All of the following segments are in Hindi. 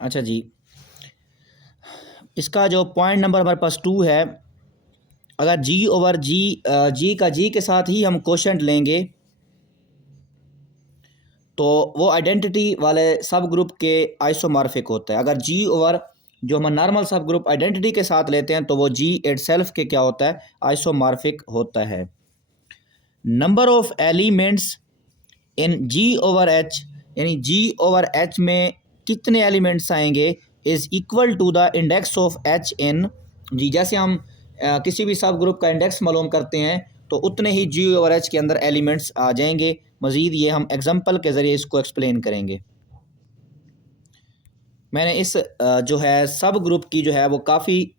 अच्छा जी, इसका जो पॉइंट नंबर हमारे पास 2 है, अगर जी ओवर जी जी का जी के साथ ही हम कोशेंट लेंगे तो वो आइडेंटिटी वाले सब ग्रुप के आइसोमॉर्फिक होता है। अगर जी ओवर जो हम नॉर्मल सब ग्रुप आइडेंटिटी के साथ लेते हैं तो वो जी इटसेल्फ के क्या होता है, आइसोमॉर्फिक होता है। Number of elements in G over H, यानी जी ओवर एच में कितने एलिमेंट्स आएंगे, is equal to the index of H in G. जैसे हम किसी भी सब ग्रुप का इंडेक्स मालूम करते हैं तो उतने ही जी ओवर एच के अंदर एलिमेंट्स आ जाएंगे। मज़ीद ये हम एग्जांपल के ज़रिए इसको एक्सप्लेन करेंगे। मैंने इस जो है सब ग्रुप की जो है वो काफ़ी,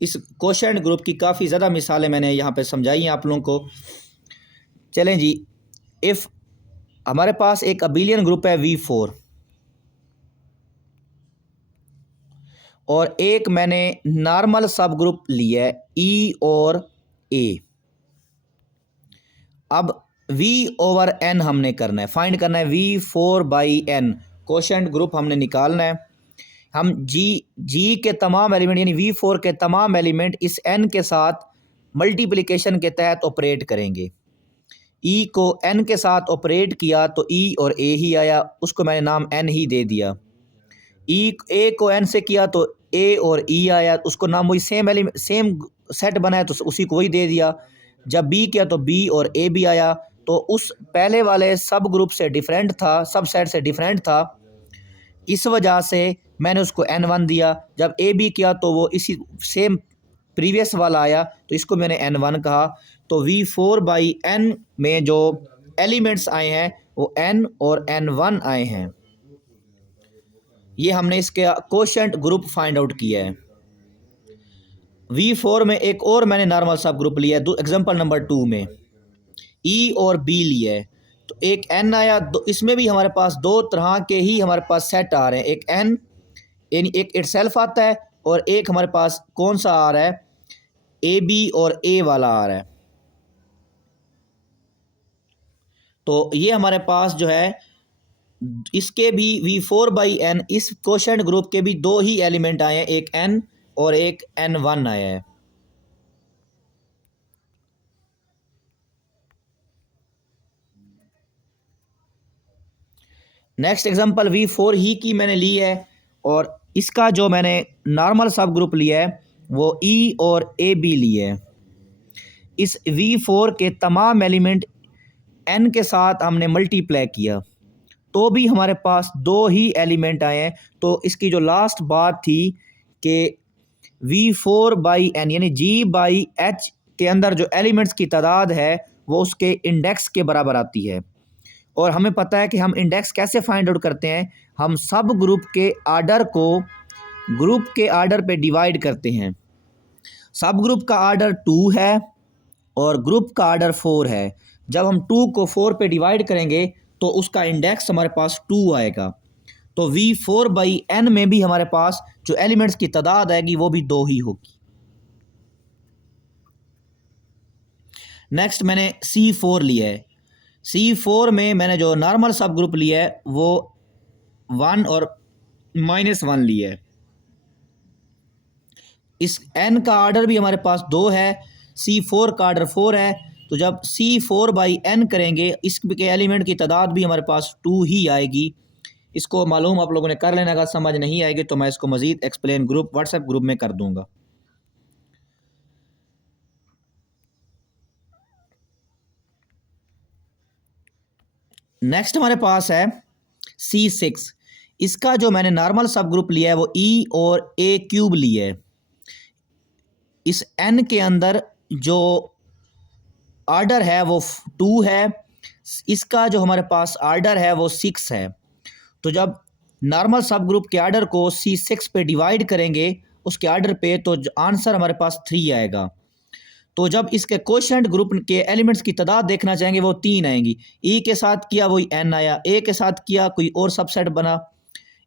इस कोशेंट ग्रुप की काफ़ी ज़्यादा मिसालें मैंने यहाँ पे समझाई हैं आप लोगों को। चलें जी, इफ़ हमारे पास एक अबिलियन ग्रुप है V4 और एक मैंने नॉर्मल सब ग्रुप लिया है E और A। अब V ओवर N हमने करना है, फाइंड करना है V4/N, कोशेंट ग्रुप हमने निकालना है। हम जी के तमाम एलिमेंट यानी V4 के तमाम एलिमेंट इस N के साथ मल्टीप्लिकेशन के तहत ऑपरेट करेंगे। E को N के साथ ऑपरेट किया तो E और A ही आया, उसको मैंने नाम N ही दे दिया। A को N से किया तो A और E आया, उसको नाम वही सेम सेट बनाया तो उसी को वही दे दिया। जब B किया तो B और A भी आया, तो उस पहले वाले सब ग्रुप से डिफरेंट था, सब सेट से डिफरेंट था, इस वजह से मैंने उसको N1 दिया। जब A B किया तो वो इसी सेम प्रीवियस वाला आया तो इसको मैंने N1 कहा। तो V4/N में जो एलिमेंट्स आए हैं वो N और N1 आए हैं। ये हमने इसके कोशेंट ग्रुप फाइंड आउट किया है। V4 में एक और मैंने नॉर्मल सब ग्रुप लिया है, एग्जांपल नंबर 2 में E और B लिया है तो एक N आया। इसमें भी हमारे पास दो तरह के ही हमारे पास सेट आ रहे हैं, एक N यानी एक इटसेल्फ आता है और एक हमारे पास कौन सा आ रहा है, ए बी और ए वाला आ रहा है। तो ये हमारे पास जो है इसके भी V4/N, इस कोशेंट ग्रुप के भी दो ही एलिमेंट आए हैं, एक N और एक N1 आया है। नेक्स्ट एग्जांपल V4 ही की मैंने ली है और इसका जो मैंने नॉर्मल सब ग्रुप लिया है वो E और AB लिए है। इस V4 के तमाम एलिमेंट N के साथ हमने मल्टीप्लाई किया तो भी हमारे पास दो ही एलिमेंट आए हैं। तो इसकी जो लास्ट बात थी कि V4/N यानी G/H के अंदर जो एलिमेंट्स की तादाद है वो उसके इंडेक्स के बराबर आती है। और हमें पता है कि हम इंडेक्स कैसे फाइंड आउट करते हैं, हम सब ग्रुप के आर्डर को ग्रुप के आर्डर पे डिवाइड करते हैं। सब ग्रुप का आर्डर 2 है और ग्रुप का आर्डर 4 है। जब हम 2 को 4 पे डिवाइड करेंगे तो उसका इंडेक्स हमारे पास 2 आएगा। तो V4/N में भी हमारे पास जो एलिमेंट्स की तादाद आएगी वो भी 2 ही होगी। नेक्स्ट मैंने C4 लिया है। C4 में मैंने जो नॉर्मल सब ग्रुप लिया है वो 1 और -1 लिया है। इस N का आर्डर भी हमारे पास 2 है, C4 का आर्डर 4 है। तो जब C4/N करेंगे इसके एलिमेंट की तादाद भी हमारे पास 2 ही आएगी। इसको मालूम आप लोगों ने कर लेना, अगर समझ नहीं आएगी तो मैं इसको मज़ीद एक्सप्लेन व्हाट्सएप ग्रुप में कर दूंगा। नेक्स्ट हमारे पास है C6। इसका जो मैंने नॉर्मल सब ग्रुप लिया है वो E और A क्यूब लिया है। इस N के अंदर जो आर्डर है वो 2 है, इसका जो हमारे पास आर्डर है वो 6 है। तो जब नॉर्मल सब ग्रुप के आर्डर को C6 पे डिवाइड करेंगे उसके आर्डर पे तो आंसर हमारे पास 3 आएगा। तो जब इसके कोशेंट ग्रुप के एलिमेंट्स की तादाद देखना चाहेंगे वो 3 आएंगी। E के साथ किया वही N आया, A के साथ किया कोई और सबसेट बना,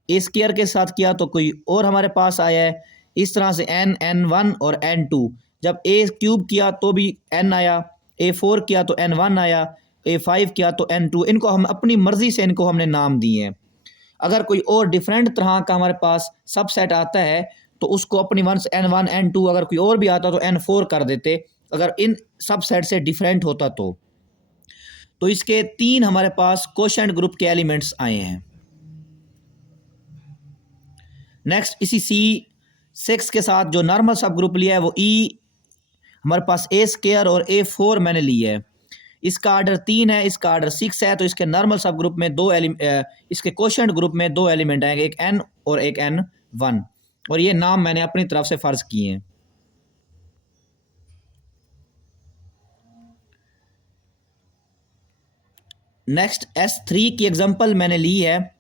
A स्क्वायर के साथ किया तो कोई और हमारे पास आया है। इस तरह से N1 और N2। जब A क्यूब किया तो भी N आया, A4 किया तो N1 आया, A5 किया तो N2। इनको हम अपनी मर्ज़ी से इनको हमने नाम दिए हैं। अगर कोई और डिफरेंट तरह का हमारे पास सबसेट आता है तो उसको अपनी वंस N1 N2 अगर कोई और भी आता तो N4 कर देते, अगर इन सबसेट से डिफरेंट होता तो इसके 3 हमारे पास कोशेंट ग्रुप के एलिमेंट्स आए हैं। नेक्स्ट इसी C6 के साथ जो नॉर्मल सब ग्रुप लिया है वो हमारे पास A² और A4 मैंने लिया है। इसका आर्डर 3 है, इसका आर्डर 6 है, तो इसके नॉर्मल सब ग्रुप में इसके कोशेंट ग्रुप में 2 एलिमेंट आएंगे, एक N और एक N1, और ये नाम मैंने अपनी तरफ से फ़र्ज किए हैं। नेक्स्ट S3 की एग्जांपल मैंने ली है।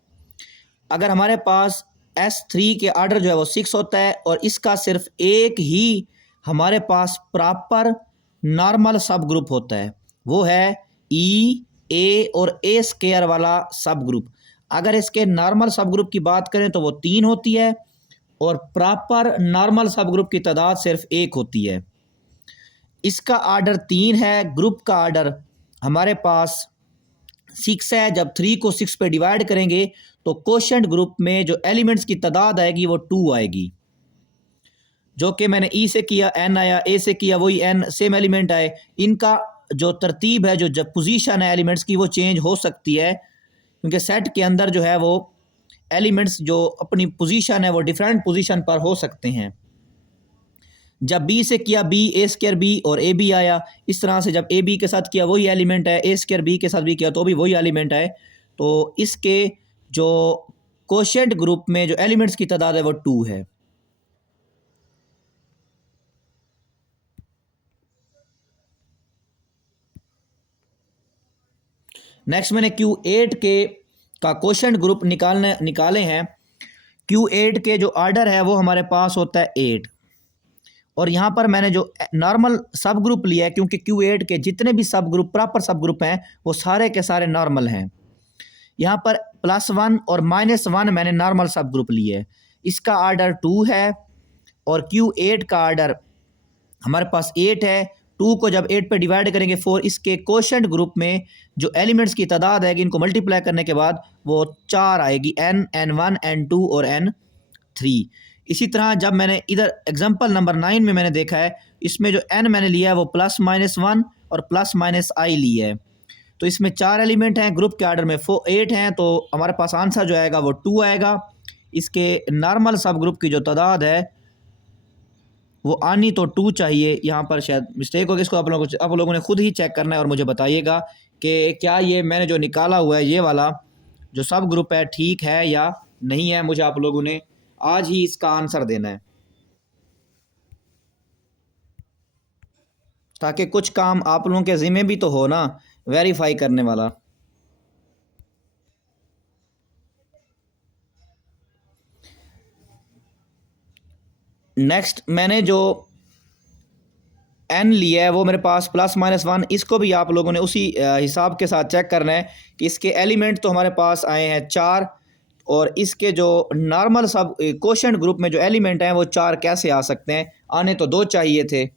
अगर हमारे पास S3 के आर्डर जो है वो 6 होता है और इसका सिर्फ एक ही हमारे पास प्रॉपर नॉर्मल सब ग्रुप होता है, वो है A और A² वाला सब ग्रुप। अगर इसके नॉर्मल सब ग्रुप की बात करें तो वो 3 होती है और प्रॉपर नॉर्मल सब ग्रुप की तादाद सिर्फ 1 होती है। इसका आर्डर 3 है, ग्रुप का आर्डर हमारे पास 6 है। जब 3 को 6 पे डिवाइड करेंगे तो कोशेंट ग्रुप में जो एलिमेंट्स की तादाद आएगी वो 2 आएगी, जो कि मैंने E से किया N आया, A से किया वही N, सेम एलिमेंट आए। इनका जो तरतीब है, जो पोजीशन है एलिमेंट्स की, वो चेंज हो सकती है, क्योंकि सेट के अंदर जो है वो एलिमेंट्स जो अपनी पोजीशन है वो डिफरेंट पोजीशन पर हो सकते हैं। जब B से किया B, A² B और AB आया। इस तरह से जब AB के साथ किया वही एलिमेंट है, A² B के साथ भी किया तो भी वही एलिमेंट आए। तो इसके जो कोशेंट ग्रुप में जो एलिमेंट्स की तादाद है वो 2 है। नेक्स्ट मैंने Q8 का कोशेंट ग्रुप निकाले हैं। Q8 के जो आर्डर है वो हमारे पास होता है 8, और यहाँ पर मैंने जो नॉर्मल सब ग्रुप लिया है, क्योंकि Q8 के जितने भी सब ग्रुप प्रॉपर सब ग्रुप हैं वो सारे के सारे नॉर्मल हैं। यहाँ पर +1 और -1 मैंने नॉर्मल सब ग्रुप लिए है। इसका आर्डर 2 है और Q8 का आर्डर हमारे पास 8 है। 2 को जब 8 पे डिवाइड करेंगे 4, इसके कोशेंट ग्रुप में जो एलिमेंट्स की तादाद आएगी इनको मल्टीप्लाई करने के बाद वो 4 आएगी, N, N1, N2 और N3। इसी तरह जब मैंने इधर एग्जांपल नंबर 9 में मैंने देखा है, इसमें जो N मैंने लिया है वो +-1 और +-i लिया है। तो इसमें 4 एलिमेंट हैं, ग्रुप के आर्डर में 8 हैं, तो हमारे पास आंसर जो आएगा वो 2 आएगा। इसके नॉर्मल सब ग्रुप की जो तादाद है वो आनी तो 2 चाहिए। यहाँ पर शायद मिस्टेक होगी, इसको आप लोगों ने खुद ही चेक करना है और मुझे बताइएगा कि क्या ये मैंने जो निकाला हुआ है ये वाला जो सब ग्रुप है ठीक है या नहीं है। मुझे आप लोगों ने आज ही इसका आंसर देना है, ताकि कुछ काम आप लोगों के ज़िम्मे भी तो हो ना, वेरीफाई करने वाला। नेक्स्ट मैंने जो N लिया है वो मेरे पास +-1, इसको भी आप लोगों ने उसी हिसाब के साथ चेक करना है कि इसके एलिमेंट तो हमारे पास आए हैं 4, और इसके जो नॉर्मल सब कोशेंट ग्रुप में जो एलिमेंट हैं वो 4 कैसे आ सकते हैं, आने तो 2 चाहिए थे।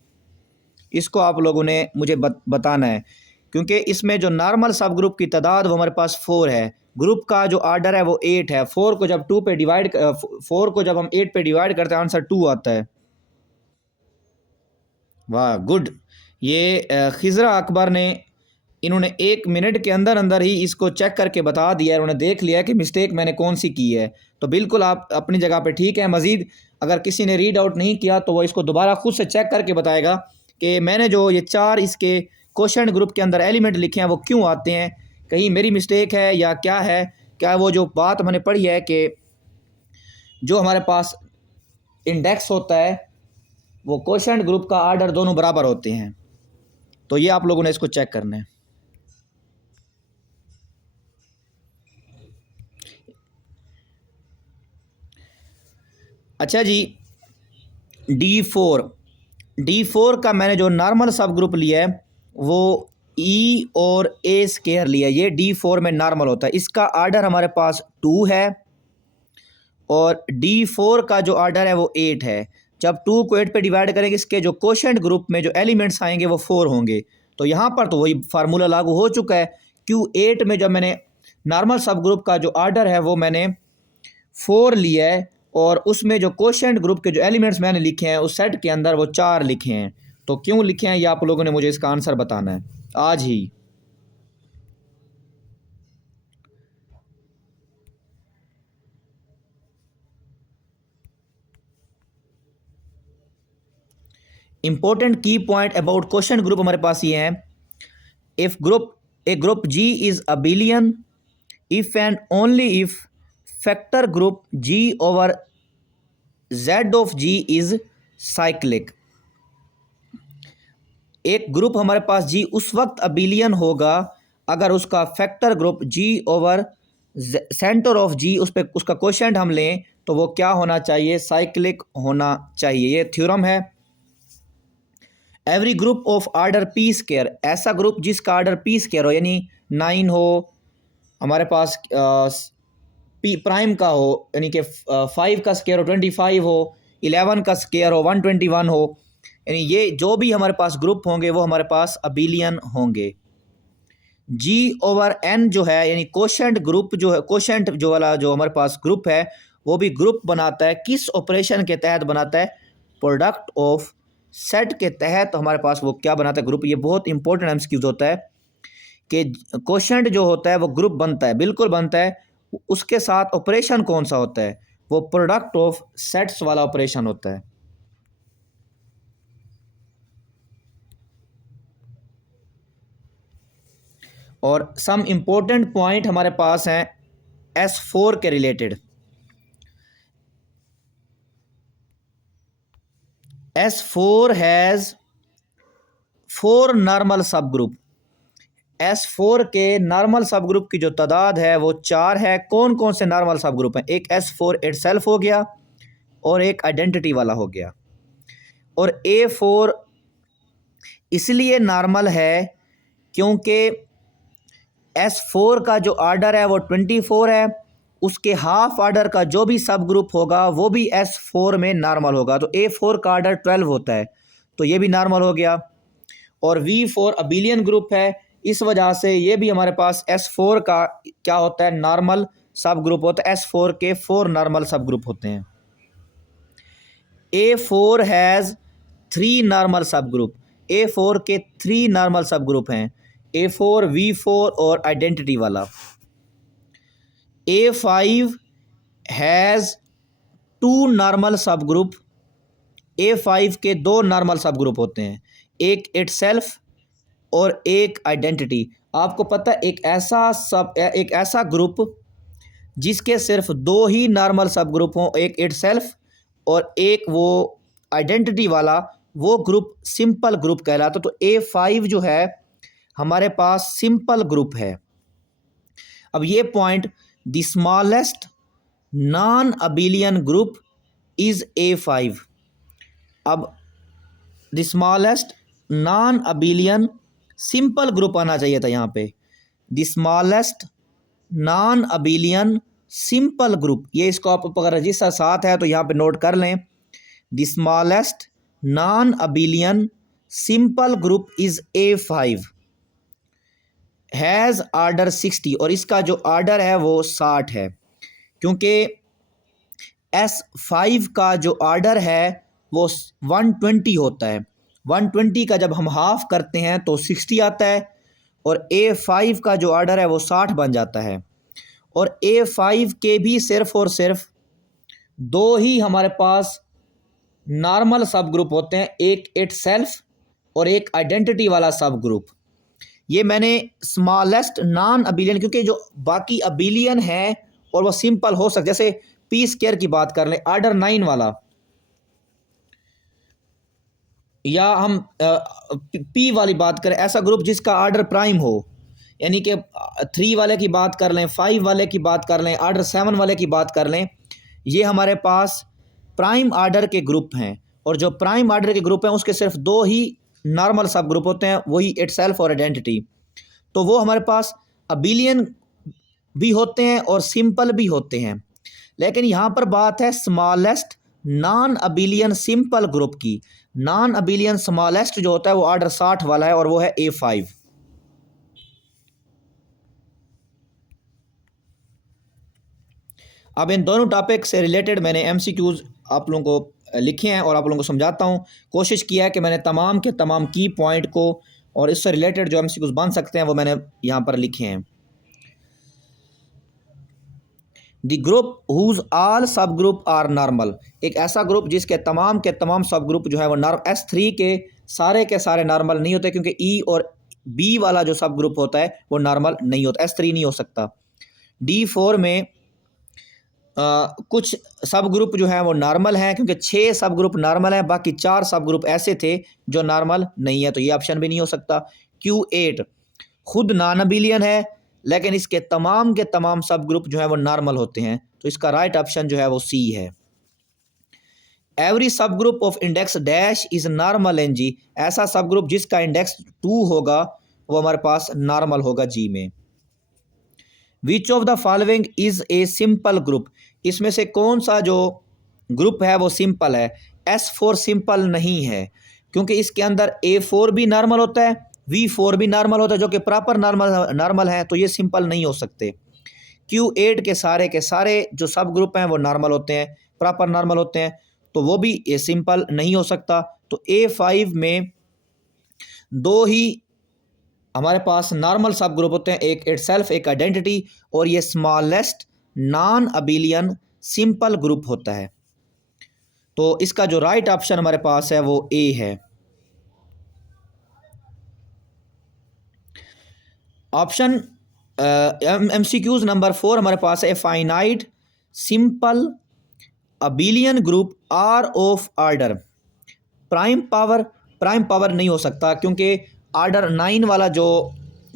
इसको आप लोगों ने मुझे बताना है, क्योंकि इसमें जो नॉर्मल सब ग्रुप की तादाद वो हमारे पास 4 है, ग्रुप का जो आर्डर है वो 8 है। 4 को जब 2 पे डिवाइड 4 को जब हम 8 पे डिवाइड करते हैं आंसर 2 आता है। वाह गुड। ये खिज़रा अकबर ने इन्होंने 1 मिनट के अंदर अंदर ही इसको चेक करके बता दिया है, उन्होंने देख लिया कि मिस्टेक मैंने कौन सी की है। तो बिल्कुल आप अपनी जगह पे ठीक है। मज़ीद अगर किसी ने रीड आउट नहीं किया तो वो इसको दोबारा खुद से चेक करके बताएगा कि मैंने जो ये 4 इसके कोशेंट ग्रुप के अंदर एलिमेंट लिखे हैं वो क्यों आते हैं, कहीं मेरी मिस्टेक है या क्या है। क्या वो जो बात मैंने पढ़ी है कि जो हमारे पास इंडेक्स होता है वो कोशेंट ग्रुप का आर्डर दोनों बराबर होते हैं, तो ये आप लोगों ने इसको चेक करना है। अच्छा जी, D4 का मैंने जो नॉर्मल सब ग्रुप लिया है वो E और A² लिया है। ये D4 में नॉर्मल होता है। इसका आर्डर हमारे पास 2 है और D4 का जो आर्डर है वो 8 है। जब 2 को 8 पे डिवाइड करेंगे इसके जो कोशेंट ग्रुप में जो एलिमेंट्स आएंगे वो 4 होंगे। तो यहाँ पर तो वही फार्मूला लागू हो चुका है। Q8 में जब मैंने नॉर्मल सब ग्रुप का जो आर्डर है वो मैंने 4 लिया है और उसमें जो कोशेंट ग्रुप के जो एलिमेंट्स मैंने लिखे हैं उस सेट के अंदर वो 4 लिखे हैं। तो क्यों लिखे हैं ये आप लोगों ने मुझे इसका आंसर बताना है आज ही। Important key point about quotient group हमारे पास ये है, if group a group G is abelian if and only if factor group G over Z of G is cyclic. एक ग्रुप हमारे पास जी उस वक्त अबिलियन होगा अगर उसका factor group G over centre of G उस पर उसका क्वेश्चन हम लें तो वो क्या होना चाहिए, साइक्लिक होना चाहिए। ये थ्योरम है। Every group of order P square, ऐसा ग्रुप जिसका आर्डर पी स्केयर हो यानी 9 हो हमारे पास, पी प्राइम का हो यानी कि 5 का स्केयर हो 25 हो, 11 का स्केयर हो 121 हो, यानी ये जो भी हमारे पास ग्रुप होंगे वो हमारे पास अबिलियन होंगे। जी ओवर एन जो है यानी कोशेंट ग्रुप जो है, कोशेंट जो वाला जो हमारे पास ग्रुप है वो भी ग्रुप बनाता है, किस ऑपरेशन के तहत बनाता है, प्रोडक्ट ऑफ सेट के तहत हमारे पास वो क्या बनाता है, ग्रुप। ये बहुत इंपॉर्टेंट एमसीक्यूज होता है कि कोशेंट जो होता है वो ग्रुप बनता है, बिल्कुल बनता है, उसके साथ ऑपरेशन कौन सा होता है, वो प्रोडक्ट ऑफ सेट्स वाला ऑपरेशन होता है। और सम इम्पोर्टेंट पॉइंट हमारे पास हैं S4 के रिलेटेड। S4 हैज़ 4 नॉर्मल सब ग्रुप। S4 के नॉर्मल सब ग्रुप की जो तादाद है वो 4 है। कौन कौन से नॉर्मल सब ग्रुप हैं, एक S4 इटसेल्फ हो गया और एक आइडेंटिटी वाला हो गया। और A4 इसलिए नॉर्मल है क्योंकि S4 का जो आर्डर है वो 24 है, उसके हाफ आर्डर का जो भी सब ग्रुप होगा वो भी S4 में नॉर्मल होगा। तो A4 का आर्डर 12 होता है तो ये भी नॉर्मल हो गया। और V4 अबिलियन ग्रुप है, इस वजह से ये भी हमारे पास S4 का क्या होता है, नॉर्मल सब ग्रुप होता है। S4 के 4 नॉर्मल सब ग्रुप होते हैं। A4 हैज़ 3 नॉर्मल सब ग्रुप। A4 के 3 नॉर्मल सब ग्रुप हैं, A4, V4 और आइडेंटिटी वाला। A5 हैज़ 2 नॉर्मल सब ग्रुप। A5 के 2 नॉर्मल सब ग्रुप होते हैं, एक इटसेल्फ और एक आइडेंटिटी। आपको पता है एक ऐसा ग्रुप जिसके सिर्फ 2 ही नॉर्मल सब ग्रुप हों, एक इटसेल्फ और एक वो आइडेंटिटी वाला, वो ग्रुप सिंपल ग्रुप कहलाता। तो A5 जो है हमारे पास सिंपल ग्रुप है। अब ये point, the smallest non abelian group is A5। अब the smallest non abelian simple group आना चाहिए था यहाँ पे, the smallest non abelian simple group. ये इसको आप अगर रजिस्टर साथ है तो यहाँ पे नोट कर लें, the smallest non abelian simple group is A5 has order 60 और इसका जो आर्डर है वो 60 है, क्योंकि S5 का जो आर्डर है वो 120 होता है। 120 का जब हम हाफ करते हैं तो 60 आता है और A5 का जो आर्डर है वो 60 बन जाता है। और A5 के भी सिर्फ और सिर्फ 2 ही हमारे पास नॉर्मल सब ग्रुप होते हैं, एक इटसेल्फ और एक आइडेंटिटी वाला सब ग्रुप। ये मैंने स्मॉलेस्ट नॉन अबिलियन, क्योंकि जो बाकी अबिलियन है और वो सिंपल हो सकते, जैसे पी स्क्वायर की बात कर लें, आर्डर 9 वाला, या हम पी वाली बात करें, ऐसा ग्रुप जिसका आर्डर प्राइम हो, यानी कि 3 वाले की बात कर लें, 5 वाले की बात कर लें, आर्डर 7 वाले की बात कर लें, ये हमारे पास प्राइम आर्डर के ग्रुप हैं। और जो प्राइम आर्डर के ग्रुप हैं उसके सिर्फ 2 ही नॉर्मल सब ग्रुप होते हैं, वही इटसेल्फ और आइडेंटिटी। तो वो हमारे पास अबिलियन भी होते हैं और सिंपल भी होते हैं। लेकिन यहाँ पर बात है smallest non abelian simple group की। नॉन अबिलियन स्मॉलेस्ट जो होता है वो आर्डर 60 वाला है और वो है A5। अब इन दोनों टॉपिक से रिलेटेड मैंने एमसीक्यूज़ आप लोगों को लिखे हैं और आप लोगों को समझाता हूँ। कोशिश किया है कि मैंने तमाम के तमाम की पॉइंट को और इससे रिलेटेड जो एमसीक्यूज़ बन सकते हैं वो मैंने यहाँ पर लिखे हैं। द ग्रुप हुज ऑल सब ग्रुप आर नॉर्मल, एक ऐसा ग्रुप जिसके तमाम के तमाम सब ग्रुप जो है वो S3 के सारे नॉर्मल नहीं होते, क्योंकि ई और बी वाला जो सब ग्रुप होता है वो नॉर्मल नहीं होता, S3 नहीं हो सकता। D4 में कुछ सब ग्रुप जो है वो नॉर्मल हैं, क्योंकि 6 सब ग्रुप नॉर्मल हैं, बाकी 4 सब ग्रुप ऐसे थे जो नॉर्मल नहीं है, तो ये ऑप्शन भी नहीं हो सकता। Q8 खुद नॉन अबिलियन है, लेकिन इसके तमाम के तमाम सब ग्रुप जो है वो नॉर्मल होते हैं, तो इसका राइट ऑप्शन जो है वो सी है। Every subgroup of index dash is normal in G, ऐसा सब ग्रुप जिसका इंडेक्स 2 होगा वो हमारे पास नॉर्मल होगा जी में। Which of the following is a simple group, इसमें से कौन सा जो ग्रुप है वो सिंपल है। S4 सिंपल नहीं है, क्योंकि इसके अंदर A4 भी नॉर्मल होता है, V4 भी नॉर्मल होता है, जो कि प्रॉपर नॉर्मल है, तो ये सिंपल नहीं हो सकते। Q8 के सारे जो सब ग्रुप हैं वो नॉर्मल होते हैं, प्रॉपर नॉर्मल होते हैं, तो वो भी ये सिंपल नहीं हो सकता। तो A5 में 2 ही हमारे पास नॉर्मल सब ग्रुप होते हैं, एक इटसेल्फ, एक आइडेंटिटी, और ये smallest non abelian simple group होता है। तो इसका जो राइट ऑप्शन हमारे पास है वो ए है। ऑप्शन MCQs नंबर 4 हमारे पास है finite simple abelian group are of order prime power नहीं हो सकता, क्योंकि आर्डर 9 वाला जो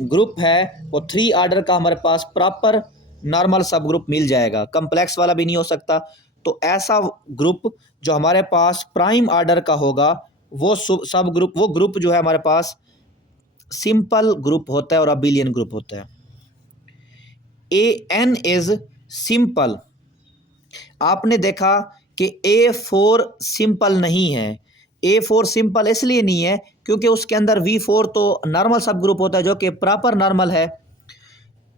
ग्रुप है वो 3 आर्डर का हमारे पास प्रॉपर नॉर्मल सब ग्रुप मिल जाएगा, कम्प्लेक्स वाला भी नहीं हो सकता। तो ऐसा ग्रुप जो हमारे पास प्राइम आर्डर का होगा वो सब ग्रुप, वो ग्रुप जो है हमारे पास सिंपल ग्रुप होता है और अबिलियन ग्रुप होता है। AN इज सिंपल, आपने देखा कि A4 सिंपल नहीं है। A4 सिंपल इसलिए नहीं है क्योंकि उसके अंदर V4 तो नॉर्मल सब ग्रुप होता है जो कि प्रॉपर नॉर्मल है।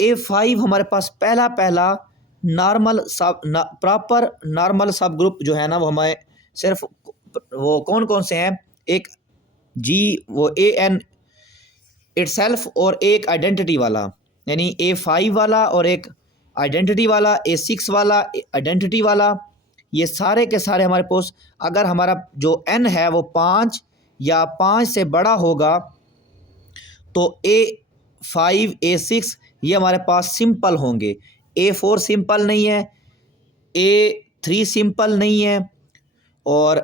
A5 हमारे पास पहला नॉर्मल सब प्रॉपर नॉर्मल सब ग्रुप जो है ना वो हमारे सिर्फ वो कौन से हैं, एक जी वो AN इटसेल्फ और एक आइडेंटिटी वाला, यानी A5 वाला और एक आइडेंटिटी वाला, A6 वाला आइडेंटिटी वाला, ये सारे के सारे हमारे पास अगर हमारा जो n है वो 5 या 5 से बड़ा होगा तो A5 A6 ये हमारे पास सिंपल होंगे। A4 सिंपल नहीं है, A3 सिंपल नहीं है, और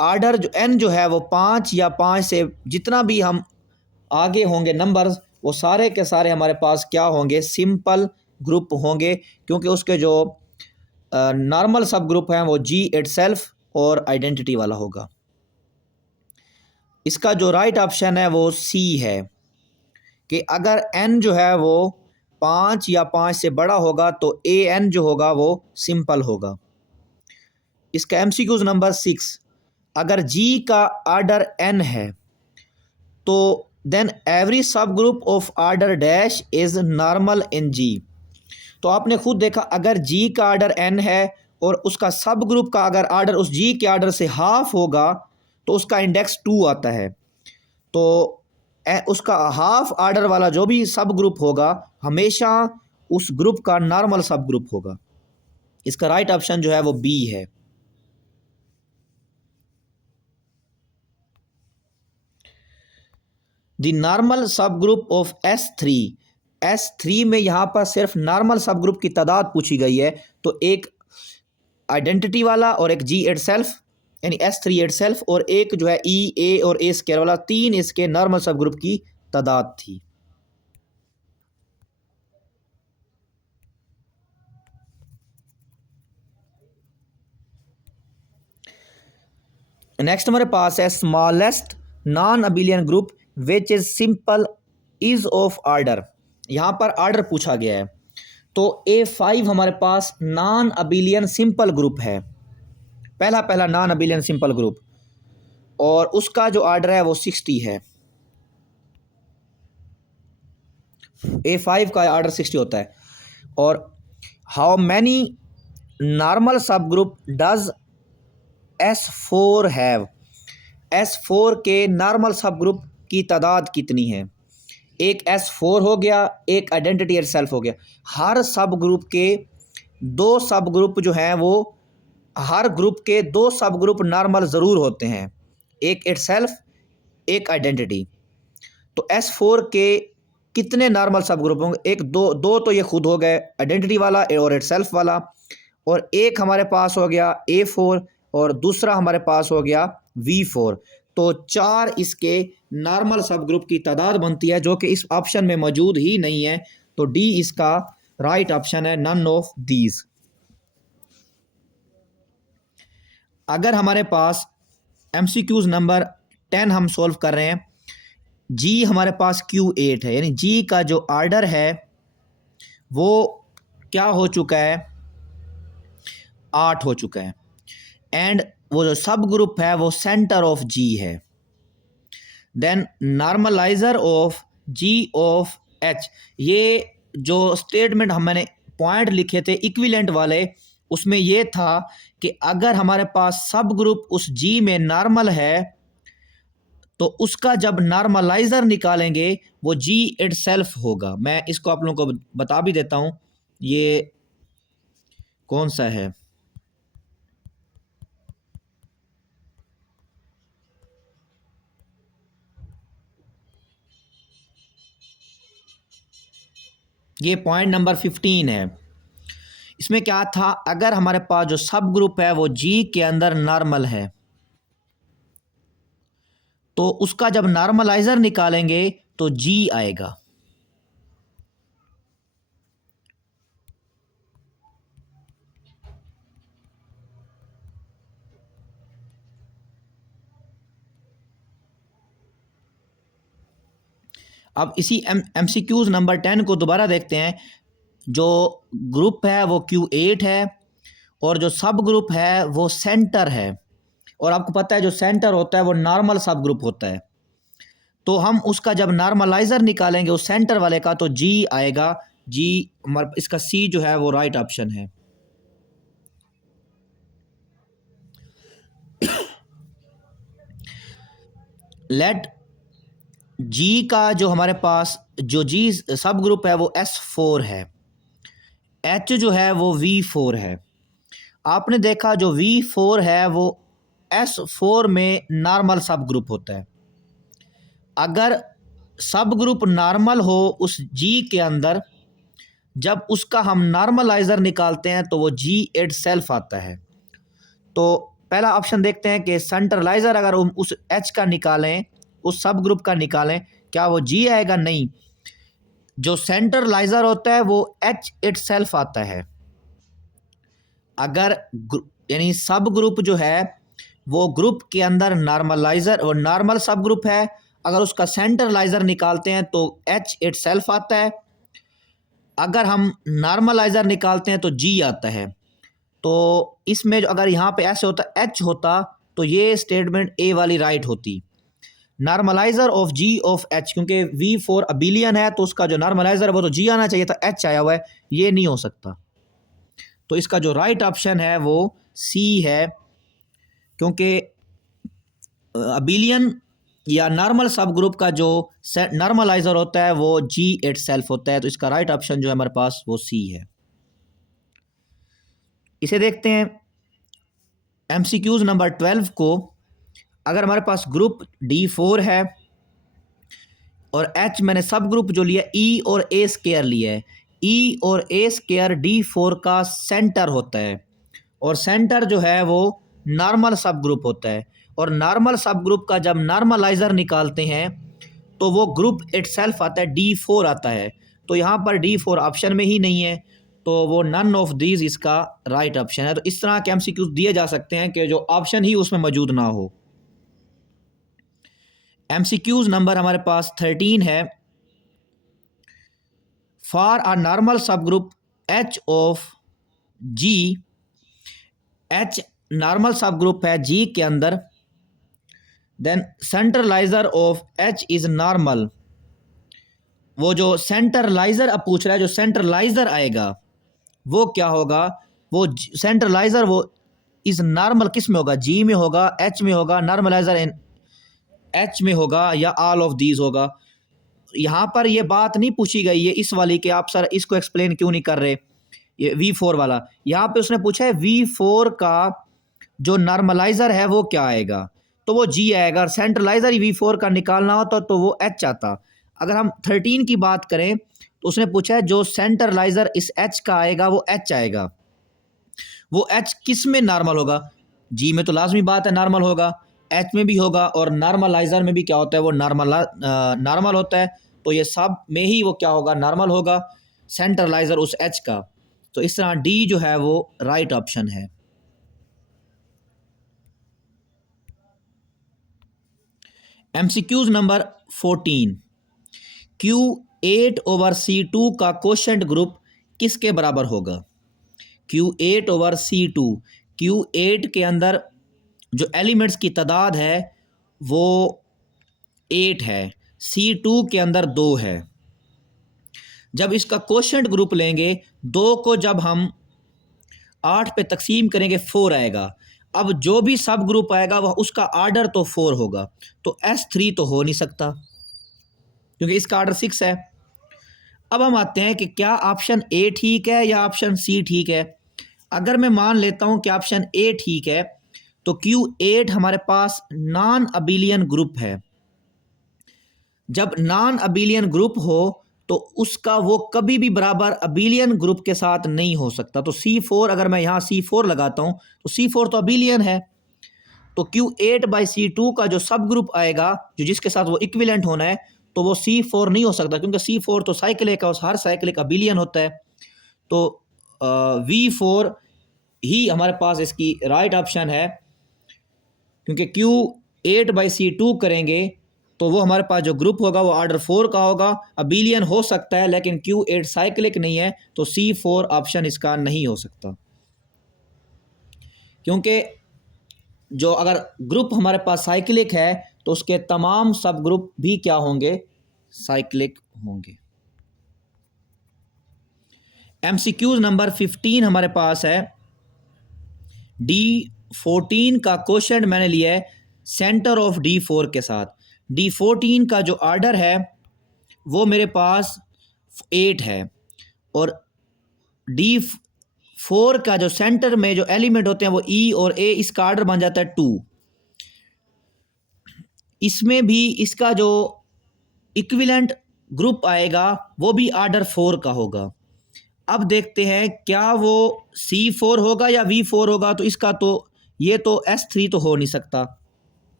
आर्डर जो n जो है वो 5 या 5 से जितना भी हम आगे होंगे नंबर्स, वो सारे के सारे हमारे पास क्या होंगे, सिंपल ग्रुप होंगे, क्योंकि उसके जो नॉर्मल सब ग्रुप हैं वो जी इटसेल्फ और आइडेंटिटी वाला होगा। इसका जो राइट ऑप्शन है वो सी है कि अगर n जो है वो 5 या 5 से बड़ा होगा तो AN जो होगा वो सिंपल होगा। इसका MCQs नंबर 6, अगर G का आर्डर n है तो then every subgroup of order dash is normal in G। तो आपने खुद देखा अगर G का आर्डर n है और उसका सब ग्रुप का अगर आर्डर उस G के आर्डर से हाफ होगा तो उसका इंडेक्स 2 आता है, तो उसका हाफ आर्डर वाला जो भी सब ग्रुप होगा हमेशा उस ग्रुप का नॉर्मल सब ग्रुप होगा। इसका राइट ऑप्शन जो है वो बी है। The normal subgroup of S3 में यहाँ पर सिर्फ नॉर्मल सब ग्रुप की तादाद पूछी गई है, तो एक आइडेंटिटी वाला और एक G इटसेल्फ यानी S3 इटसेल्फ और एक जो है E, A और A स्क्वायर वाला, 3 इसके नॉर्मल सब ग्रुप की तादाद थी। नेक्स्ट हमारे पास है smallest non abelian group which is simple is of order. यहाँ पर आर्डर पूछा गया है, तो A5 हमारे पास नॉन अबिलियन सिंपल ग्रुप है, पहला नॉन अबिलियन सिंपल ग्रुप, और उसका जो आर्डर है वो 60 है। A5 का आर्डर 60 होता है। और हाउ मैनी नॉर्मल सब group does S4 have, S4 के नॉर्मल सब ग्रुप की तादाद कितनी है। एक S4 हो गया, एक आइडेंटिटी इट सेल्फ हो गया। हर सब ग्रुप के दो सब ग्रुप जो हैं वो, हर ग्रुप के दो सब ग्रुप नॉर्मल ज़रूर होते हैं, एक इट सेल्फ, एक आइडेंटिटी। तो S4 के कितने नॉर्मल सब ग्रुप होंगे, एक दो, दो तो ये खुद हो गए आइडेंटिटी वाला और इट सेल्फ वाला, और एक हमारे पास हो गया A4 और दूसरा हमारे पास हो गया V4। तो 4 इसके नॉर्मल सब ग्रुप की तादाद बनती है, जो कि इस ऑप्शन में मौजूद ही नहीं है। तो डी इसका राइट ऑप्शन है, नन ऑफ दीज। अगर हमारे पास MCQs नंबर 10 हम सॉल्व कर रहे हैं, जी हमारे पास Q8 है, यानी जी का जो आर्डर है वो क्या हो चुका है, 8 हो चुका है। एंड वो जो सब ग्रुप है वो सेंटर ऑफ जी है। Then normaliser of G of H, ये जो स्टेटमेंट मैंने पॉइंट लिखे थे इक्विवेलेंट वाले, उसमें ये था कि अगर हमारे पास सब ग्रुप उस जी में नॉर्मल है तो उसका जब नॉर्मलाइजर निकालेंगे वो जी इट सेल्फ होगा। मैं इसको आप लोगों को बता भी देता हूँ, ये कौन सा है। ये पॉइंट नंबर 15 है। इसमें क्या था, अगर हमारे पास जो सब ग्रुप है वो जी के अंदर नॉर्मल है तो उसका जब नॉर्मलाइजर निकालेंगे तो जी आएगा। अब इसी MCQs नंबर 10 को दोबारा देखते हैं। जो ग्रुप है वो Q8 है और जो सब ग्रुप है वो सेंटर है, और आपको पता है जो सेंटर होता है वो नॉर्मल सब ग्रुप होता है। तो हम उसका जब नॉर्मलाइजर निकालेंगे उस सेंटर वाले का तो जी आएगा। जी इसका सी जो है वो राइट ऑप्शन है। लेट जी का जो हमारे पास जो जी सब ग्रुप है वो S4 है, एच जो है वो V4 है। आपने देखा जो V4 है वो S4 में नॉर्मल सब ग्रुप होता है। अगर सब ग्रुप नॉर्मल हो उस जी के अंदर, जब उसका हम नॉर्मलाइजर निकालते हैं तो वो जी इट सेल्फ आता है। तो पहला ऑप्शन देखते हैं कि सेंट्रलाइजर अगर हम उस एच का निकालें, उस सब ग्रुप का निकालें, क्या वो जी आएगा? नहीं, जो सेंट्रलाइजर होता है वो एच इट सेल्फ आता है। अगर यानी सब ग्रुप जो है वो ग्रुप के अंदर नॉर्मलाइजर और नॉर्मल सब ग्रुप है, अगर उसका सेंट्रलाइजर निकालते हैं तो एच इट सेल्फ आता है। अगर हम नॉर्मलाइजर निकालते हैं तो जी आता है। तो इसमें जो अगर यहाँ पे ऐसे होता एच होता तो ये स्टेटमेंट ए वाली राइट होती। Normaliser of G of H, क्योंकि V4 अबिलियन है तो उसका जो नॉर्मलाइजर है वो तो जी आना चाहिए था, एच आया हुआ है, ये नहीं हो सकता। तो इसका जो राइट ऑप्शन है वो सी है, क्योंकि अबिलियन या नॉर्मल सब ग्रुप का जो नॉर्मलाइजर होता है वो जी इट सेल्फ होता है। तो इसका राइट ऑप्शन जो है हमारे पास वो सी है। इसे देखते हैं MCQs नंबर 12 को। अगर हमारे पास ग्रुप D4 है और H मैंने सब ग्रुप जो लिया E और A स्केयर लिया है, E और A स्केयर D4 का सेंटर होता है, और सेंटर जो है वो नॉर्मल सब ग्रुप होता है। और नॉर्मल सब ग्रुप का जब नॉर्मलाइजर निकालते हैं तो वो ग्रुप इटसेल्फ आता है, D4 आता है। तो यहाँ पर D4 ऑप्शन में ही नहीं है, तो वो नन ऑफ दीज इसका राइट ऑप्शन है। तो इस तरह के MCQs दिए जा सकते हैं कि जो ऑप्शन ही उसमें मौजूद ना हो। MCQs नंबर हमारे पास 13 है। For a normal subgroup H of G, H normal subgroup है G के अंदर, then centralizer of H is normal. वो जो सेंट्रलाइजर अब पूछ रहा है, जो सेंट्रलाइजर आएगा वो क्या होगा? वो सेंट्रलाइज़र वो इस नॉर्मल किस में होगा, जी में होगा, एच में होगा, नॉर्मलाइज़र इन एच में होगा, या ऑल ऑफ दीज होगा। यहाँ पर ये बात नहीं पूछी गई है इस वाली कि आप सर इसको एक्सप्लेन क्यों नहीं कर रहे, ये V4 वाला। यहाँ पे उसने पूछा है V4 का जो नॉर्मलाइज़र है वो क्या आएगा, तो वो G आएगा। सेंट्रलाइज़र ही V4 का निकालना होता तो वो H आता। अगर हम 13 की बात करें तो उसने पूछा है जो सेंट्रलाइज़र इस H का आएगा वो H आएगा। वो H किस में नॉर्मल होगा, G में तो लाजमी बात है नॉर्मल होगा, H में भी होगा, और नॉर्मलाइज़र में भी क्या होता है, वो नॉर्मल होता है। तो ये सब में ही वो क्या होगा, नॉर्मल होगा सेंट्रलाइज़र उस H का। तो इस तरह D जो है वो राइट ऑप्शन है। MCQs नंबर 14, Q8/C2 का क्वोशंट ग्रुप किसके बराबर होगा। Q8/C2, Q8 के अंदर जो एलिमेंट्स की तादाद है वो 8 है, C2 के अंदर 2 है। जब इसका क्वोशंट ग्रुप लेंगे, 2 को जब हम 8 पे तकसीम करेंगे 4 आएगा। अब जो भी सब ग्रुप आएगा वह उसका आर्डर तो 4 होगा, तो S3 तो हो नहीं सकता क्योंकि इसका आर्डर 6 है। अब हम आते हैं कि क्या ऑप्शन ए ठीक है या ऑप्शन सी ठीक है। अगर मैं मान लेता हूं कि ऑप्शन ए ठीक है तो Q8 हमारे पास नॉन अबिलियन ग्रुप है। जब नॉन अबिलियन ग्रुप हो तो उसका वो कभी भी बराबर अबिलियन ग्रुप के साथ नहीं हो सकता। तो C4, अगर मैं यहाँ C4 लगाता हूँ तो C4 तो अबिलियन है, तो Q8/C2 का जो सब ग्रुप आएगा जो जिसके साथ वो इक्विवेलेंट होना है तो वो C4 नहीं हो सकता, क्योंकि C4 तो साइक्लिक है, हर साइक्लिक अबिलियन होता है। तो V4 ही हमारे पास इसकी राइट ऑप्शन है, क्योंकि Q8/C2 करेंगे तो वो हमारे पास जो ग्रुप होगा वो ऑर्डर 4 का होगा। अबिलियन हो सकता है लेकिन Q8 साइक्लिक नहीं है, तो C4 ऑप्शन इसका नहीं हो सकता। क्योंकि जो अगर ग्रुप हमारे पास साइक्लिक है तो उसके तमाम सब ग्रुप भी क्या होंगे, साइक्लिक होंगे। MCQs नंबर 15 हमारे पास है, D14 का क्वोशंट मैंने लिया है सेंटर ऑफ D4 के साथ। D14 का जो ऑर्डर है वो मेरे पास 8 है, और D4 का जो सेंटर में जो एलिमेंट होते हैं वो E और A, इसका ऑर्डर बन जाता है 2। इसमें भी इसका जो इक्विवेलेंट ग्रुप आएगा वो भी ऑर्डर 4 का होगा। अब देखते हैं क्या वो C4 होगा या V4 होगा, तो इसका तो ये तो S3 तो हो नहीं सकता।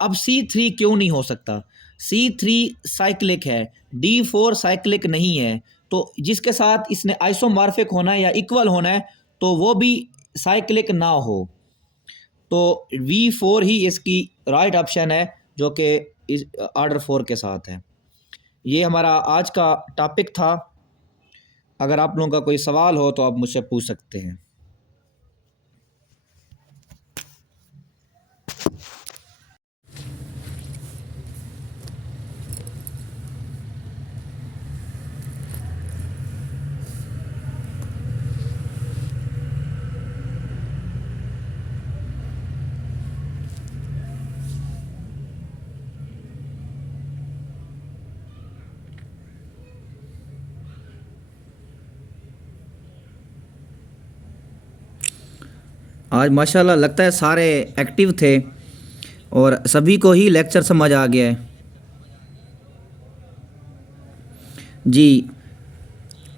अब C3 क्यों नहीं हो सकता, C3 साइक्लिक है, D4 साइक्लिक नहीं है, तो जिसके साथ इसने आइसोमॉर्फिक होना है या इक्वल होना है तो वो भी साइक्लिक ना हो, तो V4 ही इसकी राइट ऑप्शन है जो कि इस ऑर्डर 4 के साथ है। ये हमारा आज का टॉपिक था। अगर आप लोगों का कोई सवाल हो तो आप मुझसे पूछ सकते हैं। आज माशाल्लाह लगता है सारे एक्टिव थे और सभी को ही लेक्चर समझ आ गया है। जी,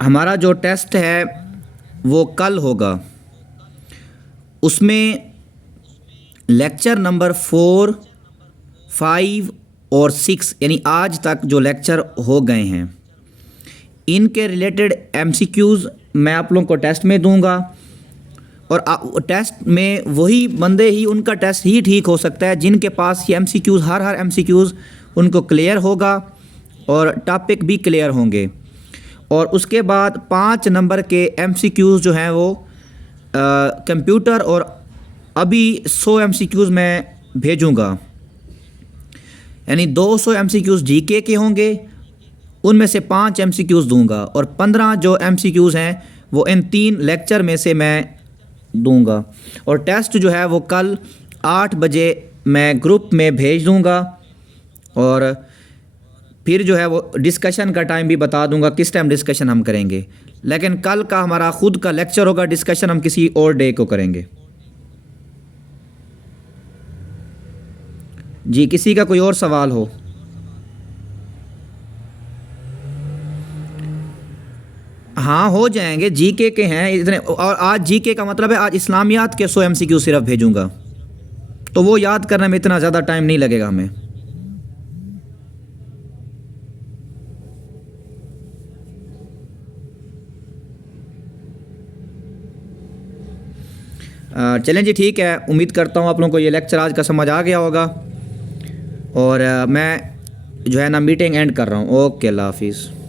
हमारा जो टेस्ट है वो कल होगा, उसमें लेक्चर नंबर 4, 5 और 6 यानी आज तक जो लेक्चर हो गए हैं इनके रिलेटेड MCQs मैं आप लोगों को टेस्ट में दूंगा, और टेस्ट में वही बंदे ही उनका टेस्ट ही ठीक हो सकता है जिनके पास ये MCQs हर MCQs उनको क्लियर होगा और टॉपिक भी क्लियर होंगे। और उसके बाद 5 नंबर के MCQs जो हैं वो कंप्यूटर, और अभी 100 MCQs मैं भेजूँगा, यानी 200 MCQs GK के होंगे, उनमें से 5 MCQs दूंगा, और 15 जो MCQs हैं वो इन 3 लेक्चर में से मैं दूंगा। और टेस्ट जो है वो कल 8 बजे मैं ग्रुप में भेज दूंगा, और फिर जो है वो डिस्कशन का टाइम भी बता दूंगा किस टाइम डिस्कशन हम करेंगे। लेकिन कल का हमारा ख़ुद का लेक्चर होगा, डिस्कशन हम किसी और डे को करेंगे। जी, किसी का कोई और सवाल हो? हाँ, हो जाएंगे, जीके के हैं इतने। और आज जीके का मतलब है आज इस्लामियात के 100 MCQ सिर्फ भेजूंगा, तो वो याद करने में इतना ज़्यादा टाइम नहीं लगेगा हमें। चलें जी, ठीक है। उम्मीद करता हूँ आप लोगों को ये लेक्चर आज का समझ आ गया होगा, और मैं जो है ना मीटिंग एंड कर रहा हूँ। ओके, अल्लाह हाफिज़।